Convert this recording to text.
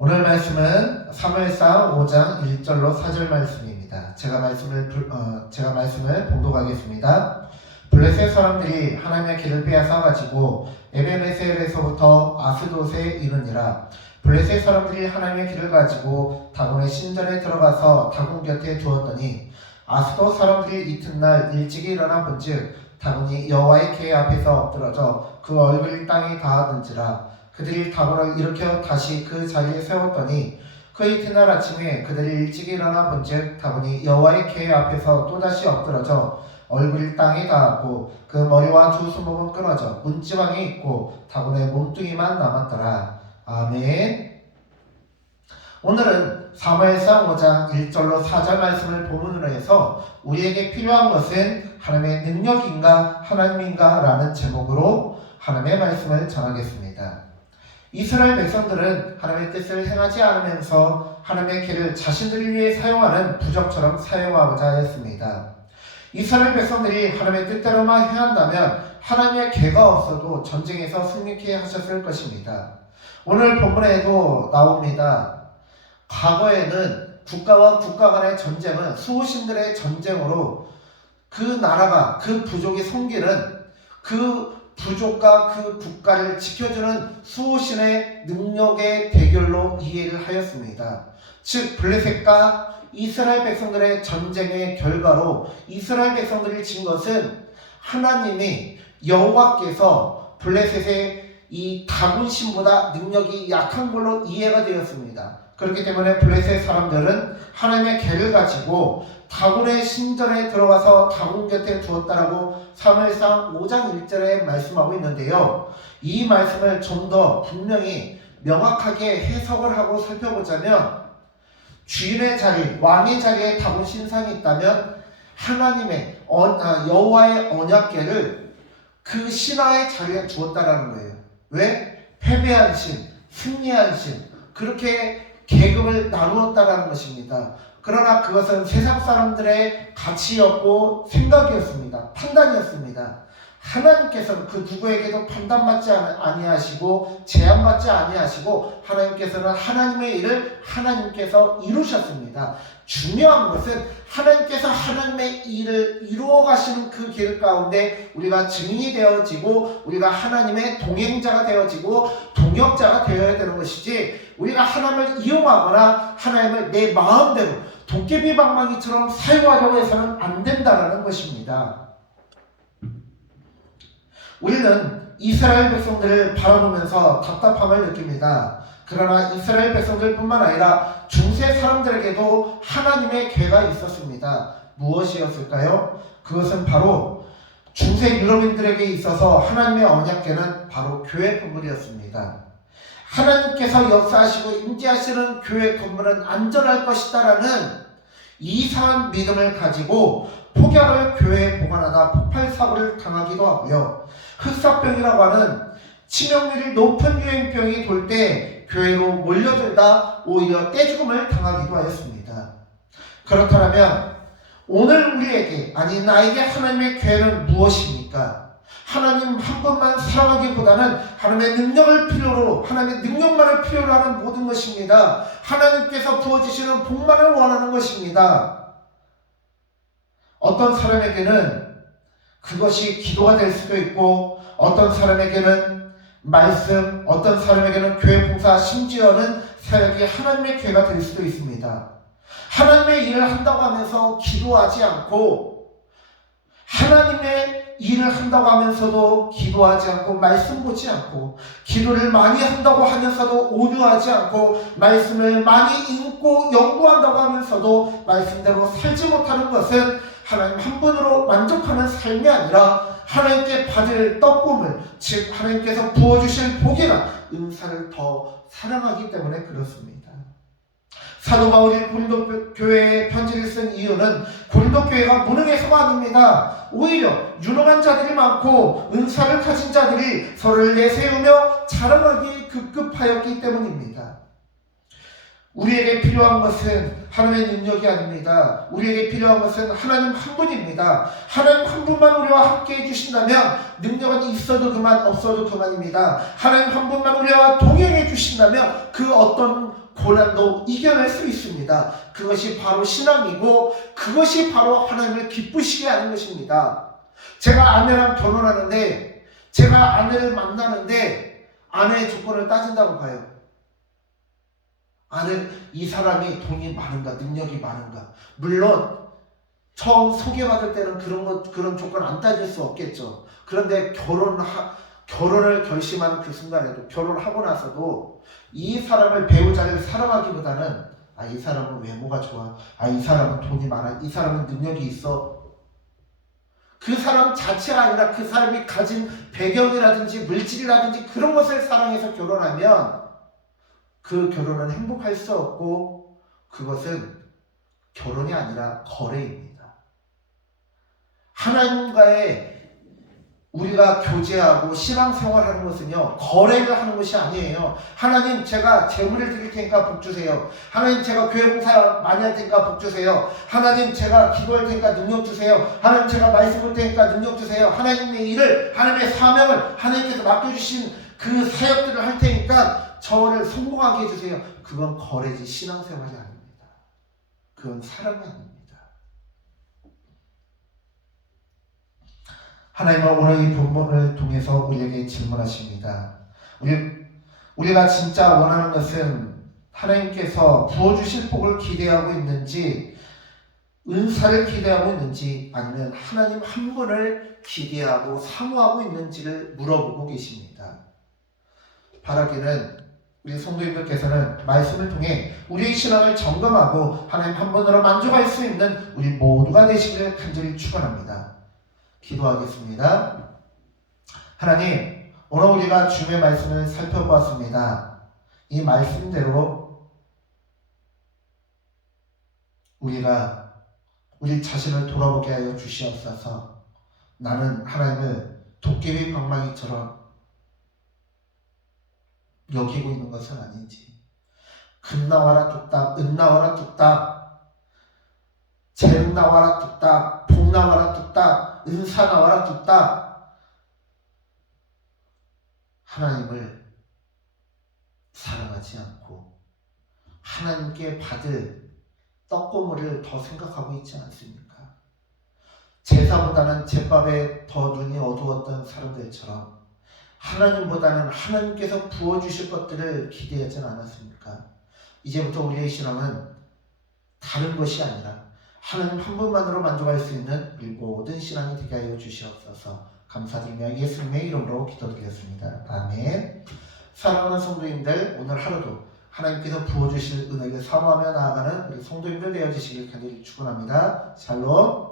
오늘 말씀은 사무엘상 5장 1절로 4절 말씀입니다. 제가 말씀을 봉독하겠습니다. 블레셋 사람들이 하나님의 길을 빼앗아 가지고 에베네셀에서부터 아스돗에 이르니라. 블레셋 사람들이 하나님의 길을 가지고 다곤의 신전에 들어가서 다곤 곁에 두었더니 아스돗 사람들이 이튿날 일찍이 일어나 본즉 다곤이 여호와의 궤 앞에서 엎드러져 그 얼굴이 땅에 닿았는지라. 그들이 다곤을 일으켜 다시 그 자리에 세웠더니 그 이튿날 아침에 그들이 일찍 일어나 본즉 다곤이 여호와의 궤 앞에서 또다시 엎드러져 얼굴이 땅에 닿았고 그 머리와 두 손목은 끊어져 문지방에 있고 다곤의 몸뚱이만 남았더라. 아멘. 오늘은 사무엘상 5장 1절로 4절 말씀을 본문으로 해서 우리에게 필요한 것은 하나님의 능력인가 하나님인가 라는 제목으로 하나님의 말씀을 전하겠습니다. 이스라엘 백성들은 하나님의 뜻을 행하지 않으면서 하나님의 길을 자신들을 위해 사용하는 부적처럼 사용하고자 했습니다. 이스라엘 백성들이 하나님의 뜻대로만 행한다면 하나님의 궤가 없어도 전쟁에서 승리케 하셨을 것입니다. 오늘 본문에도 나옵니다. 과거에는 국가와 국가 간의 전쟁은 수호신들의 전쟁으로 그 나라가 그 부족이 섬기는 그 부족과 그 국가를 지켜주는 수호신의 능력의 대결로 이해를 하였습니다. 즉 블레셋과 이스라엘 백성들의 전쟁의 결과로 이스라엘 백성들이 진 것은 하나님이 여호와께서 블레셋의 이 다곤 신보다 능력이 약한 걸로 이해가 되었습니다. 그렇기 때문에 블레셋 사람들은 하나님의 궤를 가지고 다곤의 신전에 들어가서 다곤 곁에 두었다라고 사무엘상 5장 1절에 말씀하고 있는데요. 이 말씀을 좀 더 분명히 명확하게 해석을 하고 살펴보자면 주인의 자리, 왕의 자리에 다곤 신상이 있다면 하나님의 여호와의 언약궤를 그 신하의 자리에 두었다라는 거예요. 왜? 패배한 신, 승리한 신, 그렇게 계급을 나누었다라는 것입니다. 그러나 그것은 세상 사람들의 가치였고 생각이었습니다. 판단이었습니다. 하나님께서는 그 누구에게도 판단받지 아니하시고 제한받지 아니하시고 하나님께서는 하나님의 일을 하나님께서 이루셨습니다. 중요한 것은 하나님께서 하나님의 일을 이루어 가시는 그 길 가운데 우리가 증인이 되어지고 우리가 하나님의 동행자가 되어지고 동역자가 되어야 되는 것이지, 우리가 하나님을 이용하거나 하나님을 내 마음대로 도깨비 방망이처럼 사용하려고 해서는 안 된다는 것입니다. 우리는 이스라엘 백성들을 바라보면서 답답함을 느낍니다. 그러나 이스라엘 백성들뿐만 아니라 중세 사람들에게도 하나님의 궤가 있었습니다. 무엇이었을까요? 그것은 바로 중세 유럽인들에게 있어서 하나님의 언약궤는 바로 교회 건물이었습니다. 하나님께서 역사하시고 임재하시는 교회 건물은 안전할 것이다라는 이상한 믿음을 가지고 폭약을 교회에 보관하다 폭발 사고를 당하기도 하고요. 흑사병이라고 하는 치명률이 높은 유행병이 돌 때 교회로 몰려들다 오히려 떼죽음을 당하기도 하였습니다. 그렇다면 오늘 우리에게, 아니 나에게 하나님의 궤는 무엇입니까? 하나님 한 분만 사랑하기보다는 하나님의 능력을 필요로, 하나님의 능력만을 필요로 하는 모든 것입니다. 하나님께서 부어주시는 복만을 원하는 것입니다. 어떤 사람에게는 그것이 기도가 될 수도 있고, 어떤 사람에게는 말씀, 어떤 사람에게는 교회 봉사, 심지어는 사역이 하나님의 궤가 될 수도 있습니다. 하나님의 일을 한다고 하면서 기도하지 않고, 하나님의 일을 한다고 하면서도 기도하지 않고, 말씀 보지 않고, 기도를 많이 한다고 하면서도 온유하지 않고, 말씀을 많이 읽고 연구한다고 하면서도 말씀대로 살지 못하는 것은 하나님 한 분으로 만족하는 삶이 아니라 하나님께 받을 떡국을, 즉 하나님께서 부어주실 복이나 은사를 더 사랑하기 때문에 그렇습니다. 사도 바울이 고린도 교회에 편지를 쓴 이유는 고린도 교회가 무능해서가 아닙니다. 오히려 유능한 자들이 많고 은사를 가진 자들이 서로를 내세우며 자랑하기 급급하였기 때문입니다. 우리에게 필요한 것은 하나님의 능력이 아닙니다. 우리에게 필요한 것은 하나님 한 분입니다. 하나님 한 분만 우리와 함께 해주신다면 능력은 있어도 그만 없어도 그만입니다. 하나님 한 분만 우리와 동행해 주신다면 그 어떤 고난도 이겨낼 수 있습니다. 그것이 바로 신앙이고 그것이 바로 하나님을 기쁘시게 하는 것입니다. 제가 아내랑 결혼하는데 제가 아내를 만나는데 아내의 조건을 따진다고 봐요. 이 사람이 돈이 많은가, 능력이 많은가. 물론 처음 소개받을 때는 그런 조건 안 따질 수 없겠죠. 그런데 결혼을 결심하는 그 순간에도, 결혼하고 나서도 이 사람을, 배우자를 사랑하기보다는 이 사람은 외모가 좋아, 이 사람은 돈이 많아, 이 사람은 능력이 있어. 그 사람 자체가 아니라 그 사람이 가진 배경이라든지 물질이라든지 그런 것을 사랑해서 결혼하면 그 결혼은 행복할 수 없고 그것은 결혼이 아니라 거래입니다. 하나님과의 우리가 교제하고 신앙생활하는 것은요, 거래를 하는 것이 아니에요. 하나님, 제가 재물을 드릴 테니까 복 주세요. 하나님, 제가 교회 봉사 많이 할 테니까 복 주세요. 하나님, 제가 기도할 테니까 능력 주세요. 하나님, 제가 말씀 볼 테니까 능력 주세요. 하나님의 일을, 하나님의 사명을 하나님께서 맡겨주신 그 사역들을 할 테니까 저를 성공하게 해주세요. 그건 거래지 신앙생활이 아닙니다. 그건 사랑이 아닙니다. 하나님은 오늘 이 본문을 통해서 우리에게 질문하십니다. 우리가 진짜 원하는 것은 하나님께서 부어주실 복을 기대하고 있는지, 은사를 기대하고 있는지, 아니면 하나님 한 분을 기대하고 사모하고 있는지를 물어보고 계십니다. 바라기는 우리 성도님들께서는 말씀을 통해 우리의 신앙을 점검하고 하나님 한 분으로 만족할 수 있는 우리 모두가 되시기를 간절히 축원합니다. 기도하겠습니다. 하나님, 오늘 우리가 주님의 말씀을 살펴보았습니다. 이 말씀대로 우리가 우리 자신을 돌아보게 하여 주시옵소서. 나는 하나님을 도깨비 방망이처럼 여기고 있는 것은 아닌지, 금 나와라 뚝딱, 은 나와라 뚝딱, 재능 나와라 뚝딱, 복 나와라 뚝딱, 은사 나와라 뚝딱, 하나님을 사랑하지 않고 하나님께 받을 떡고물을 더 생각하고 있지 않습니까? 제사보다는 제밥에 더 눈이 어두웠던 사람들처럼 하나님보다는 하나님께서 부어주실 것들을 기대하지 않았습니까? 이제부터 우리의 신앙은 다른 것이 아니라 하나님 한 분만으로 만족할 수 있는 우리 모든 신앙이 되게 하여 주시옵소서. 감사드리며 예수님의 이름으로 기도드리겠습니다. 아멘. 사랑하는 성도님들, 오늘 하루도 하나님께서 부어주실 은혜를 사모하며 나아가는 우리 성도님들 되어주시길 간절히 축원합니다. 샬롬.